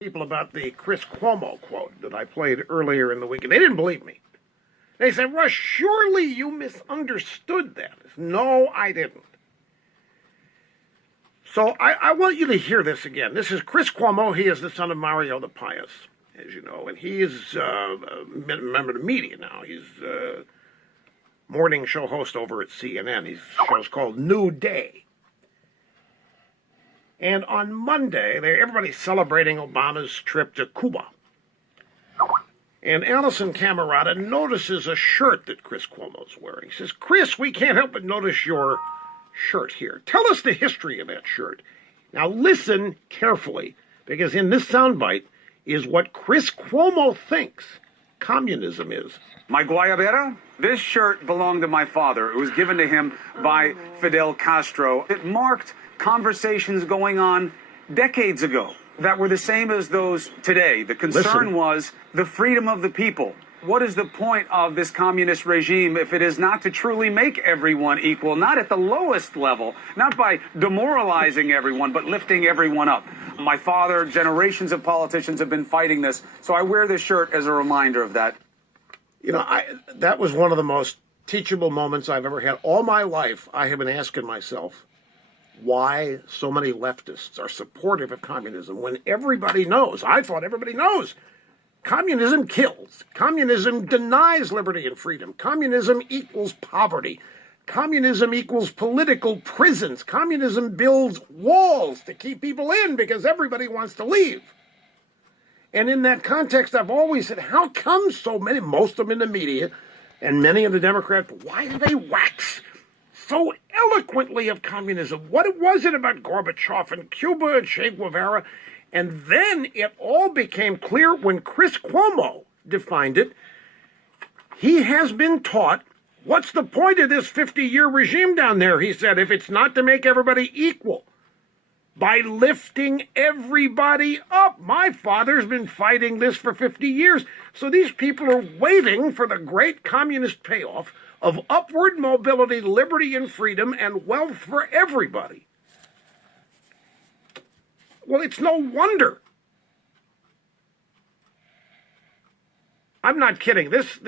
People about the Chris Cuomo quote that I played earlier in the week, and they didn't believe me. They said, Rush, surely you misunderstood that. No, I didn't. So I want you to hear this again. This is Chris Cuomo. He is the son of Mario the Pious, as you know, and he is a member of the media now. He's a morning show host over at CNN. His show's called New Day. And on Monday, everybody's celebrating Obama's trip to Cuba. And Allison Camerata notices a shirt that Chris Cuomo's wearing. She says, Chris, we can't help but notice your shirt here. Tell us the history of that shirt. Now listen carefully, because in this soundbite is what Chris Cuomo thinks communism is. My guayabera? This shirt belonged to my father. It was given to him by Fidel Castro. It marked conversations going on decades ago that were the same as those today. The concern was the freedom of the people. What is the point of this communist regime if it is not to truly make everyone equal, not at the lowest level, not by demoralizing everyone, but lifting everyone up? My father, generations of politicians have been fighting this, so I wear this shirt as a reminder of that. You know, that was one of the most teachable moments I've ever had. All my life, I have been asking myself, why so many leftists are supportive of communism when everybody knows, I thought everybody knows, communism kills. Communism denies liberty and freedom. Communism equals poverty. Communism equals political prisons. Communism builds walls to keep people in because everybody wants to leave. And in that context, I've always said, how come so many, most of them in the media, and many of the Democrats, why do they wax so eloquently of communism? What was it about Gorbachev and Cuba and Che Guevara? And then it all became clear when Chris Cuomo defined it. He has been taught, what's the point of this 50-year regime down there, he said, if it's not to make everybody equal? By lifting everybody up. My father's been fighting this for 50 years. So these people are waiting for the great communist payoff of upward mobility, liberty and freedom, and wealth for everybody. Well, it's no wonder. I'm not kidding. This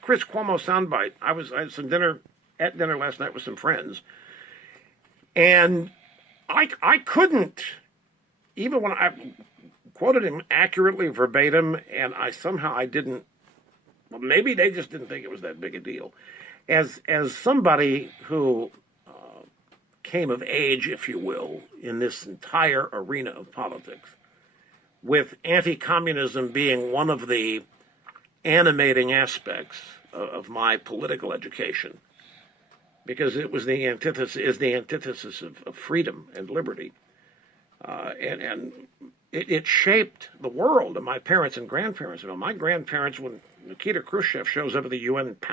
Chris Cuomo soundbite. I had some dinner last night with some friends, and I couldn't, even when I quoted him accurately, verbatim, and I didn't. Well, maybe they just didn't think it was that big a deal. As somebody who came of age, if you will, in this entire arena of politics, with anti-communism being one of the animating aspects of my political education, because it was the antithesis of freedom and liberty, and it shaped the world of my parents and grandparents. You know, my grandparents, when Nikita Khrushchev shows up at the UN